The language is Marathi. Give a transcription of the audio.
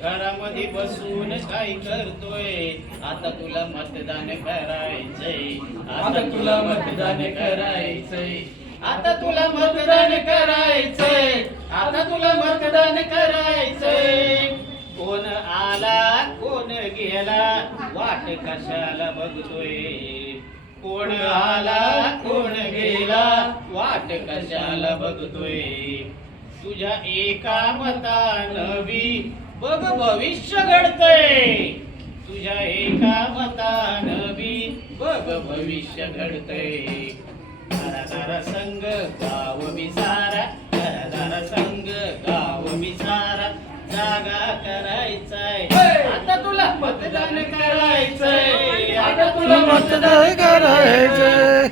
घरामध्ये बसून काय करतोय? आता तुला मतदान करायचंय, आता तुला मतदान करायचंय, आता तुला मतदान करायचंय, आता तुला मतदान करायचंय. कोण आला कोण गेला वाट कशाला बघतोय? कोण आला कोण गेला वाट कशाला बघतोय? तुझ्या एका मतानं बी बघ भविष्य घडतंय, तुझ्या एका मतानं बी बघ भविष्य घडतंय. जरा जरा संग गाव विसारा, जरा जरा संग गाव विसारा, जागा करायचंय, आता तुला मतदान करायचंय, आता तुला मतदान करायचंय.